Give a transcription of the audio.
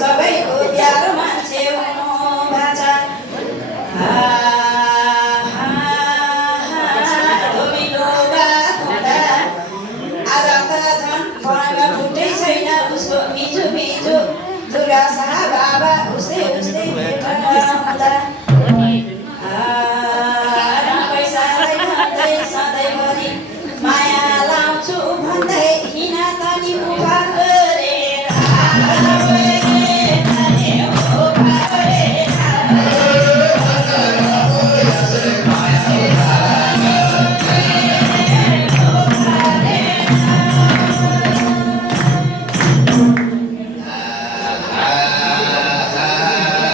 सबैको प्यारो मान्छे हुनु भाषा धोमिलो बाखुँदा आज त झन् फर्न फुटै छैन उसको मिजु मिजु दुर्गा शाह बाबा उस्तै उस्तै हुँदा पैसालाई खाँदै सधैँभरि